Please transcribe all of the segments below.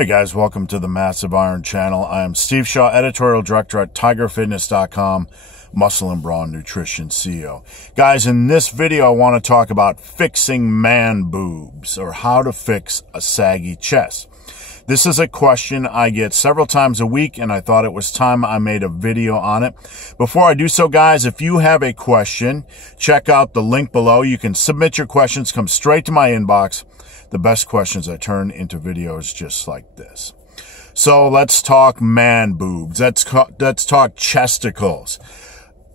Hey guys, welcome to the Massive Iron Channel. I am Steve Shaw, editorial director at TigerFitness.com, Muscle and Brawn Nutrition CEO. Guys, in this video, I want to talk about fixing man boobs, or how to fix a saggy chest. This is a question I get several times a week, and I thought it was time I made a video on it. Before I do so, guys, if you have a question, check out the link below. You can submit your questions, come straight to my inbox. The best questions I turn into videos just like this. So let's talk man boobs. Let's talk chesticles.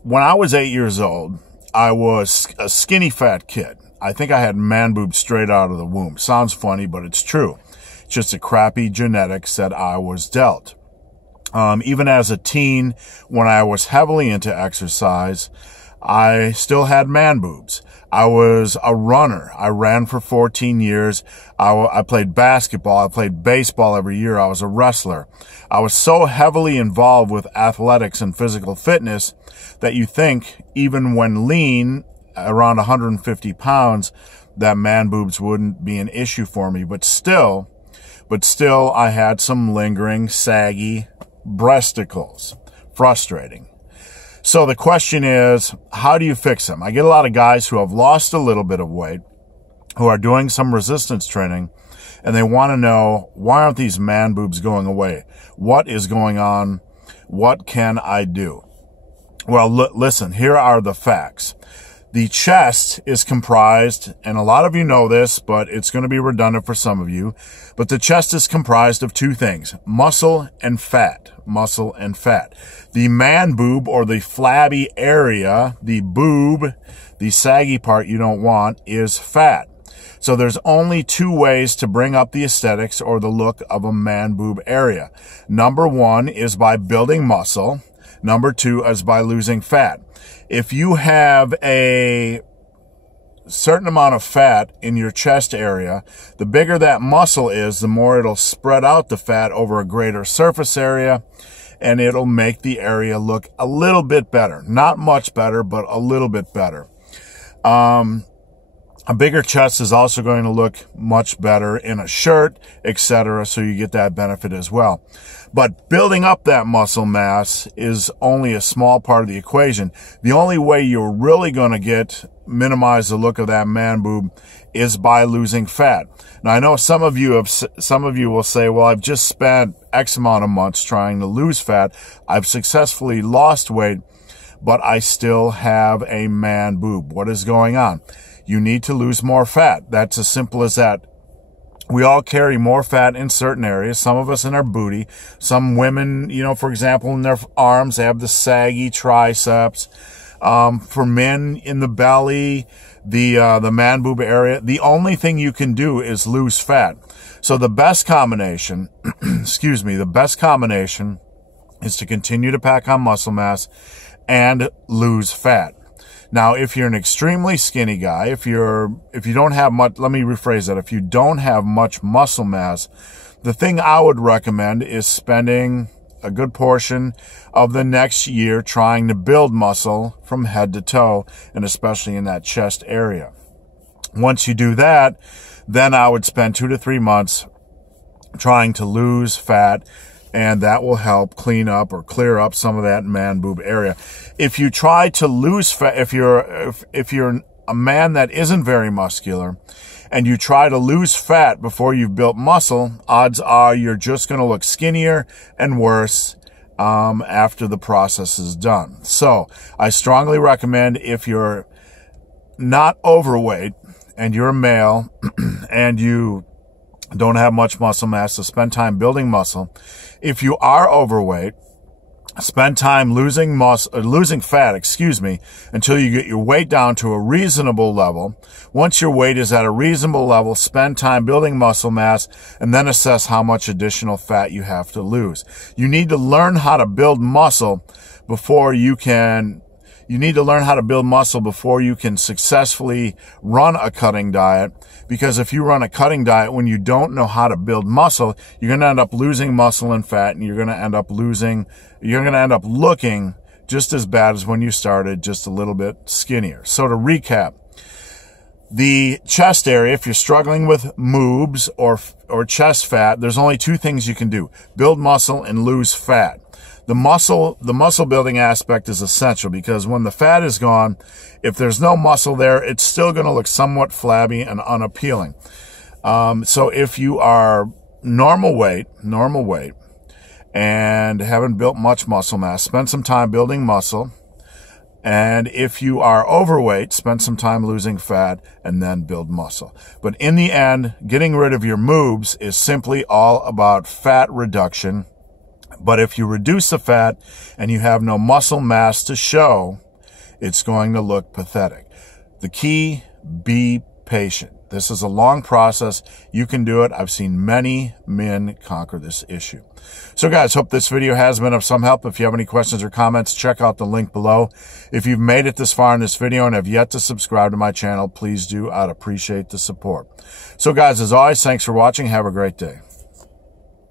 When I was 8 years old, I was a skinny fat kid. I think I had man boobs straight out of the womb. Sounds funny, but it's true. It's just a crappy genetics that I was dealt. Even as a teen, when I was heavily into exercise, I still had man boobs. I was a runner. I ran for 14 years. I played basketball. I played baseball every year. I was a wrestler. I was so heavily involved with athletics and physical fitness that you think even when lean, around 150 pounds, that man boobs wouldn't be an issue for me. But still, I had some lingering saggy breasticles. Frustrating. So the question is, how do you fix them? I get a lot of guys who have lost a little bit of weight, who are doing some resistance training, and they want to know, why aren't these man boobs going away? What is going on? What can I do? Well, listen, here are the facts. The chest is comprised, and a lot of you know this, but it's going to be redundant for some of you, but the chest is comprised of two things, muscle and fat. Muscle and fat. The man boob, or the flabby area, the boob, the saggy part you don't want, is fat. So there's only two ways to bring up the aesthetics or the look of a man boob area. Number one is by building muscle. Number two is by losing fat. If you have a certain amount of fat in your chest area, the bigger that muscle is, the more it'll spread out the fat over a greater surface area, and it'll make the area look a little bit better. Not much better, but a little bit better. A bigger chest is also going to look much better in a shirt, etc., so you get that benefit as well. But building up that muscle mass is only a small part of the equation. The only way you're really going to minimize the look of that man boob is by losing fat. Now, I know some of you will say, well, I've just spent X amount of months trying to lose fat. I've successfully lost weight, but I still have a man boob. What is going on? You need to lose more fat. That's as simple as that. We all carry more fat in certain areas. Some of us in our booty. Some women, for example, in their arms, they have the saggy triceps. For men, in the belly, the man boob area. The only thing you can do is lose fat. So the best combination, the best combination is to continue to pack on muscle mass and lose fat. Now, if you're an extremely skinny guy, if you don't have much, let me rephrase that. If you don't have much muscle mass, the thing I would recommend is spending a good portion of the next year trying to build muscle from head to toe, and especially in that chest area. Once you do that, then I would spend 2 to 3 months trying to lose fat, and that will help clean up or clear up some of that man boob area. If you try to lose fat, if you're a man that isn't very muscular, and you try to lose fat before you've built muscle, odds are you're just going to look skinnier and worse after the process is done. So I strongly recommend, if you're not overweight and you're a male and you don't have much muscle mass, to spend time building muscle. If you are overweight, spend time losing fat, until you get your weight down to a reasonable level. Once your weight is at a reasonable level, spend time building muscle mass, and then assess how much additional fat you have to lose. You need to learn how to build muscle before you can successfully run a cutting diet. Because if you run a cutting diet when you don't know how to build muscle, you're going to end up losing muscle and fat, and you're going to end up looking just as bad as when you started, just a little bit skinnier. So to recap, The chest area, if you're struggling with moobs or chest fat, there's only two things you can do: build muscle and lose fat. The muscle building aspect is essential, because when the fat is gone, if there's no muscle there, it's still going to look somewhat flabby and unappealing. So if you are normal weight, and haven't built much muscle mass, spend some time building muscle. And if you are overweight, spend some time losing fat and then build muscle. But in the end, getting rid of your moobs is simply all about fat reduction. But if you reduce the fat and you have no muscle mass to show, it's going to look pathetic. The key, be patient. This is a long process. You can do it. I've seen many men conquer this issue. So guys, hope this video has been of some help. If you have any questions or comments, check out the link below. If you've made it this far in this video and have yet to subscribe to my channel, please do. I'd appreciate the support. So guys, as always, thanks for watching. Have a great day.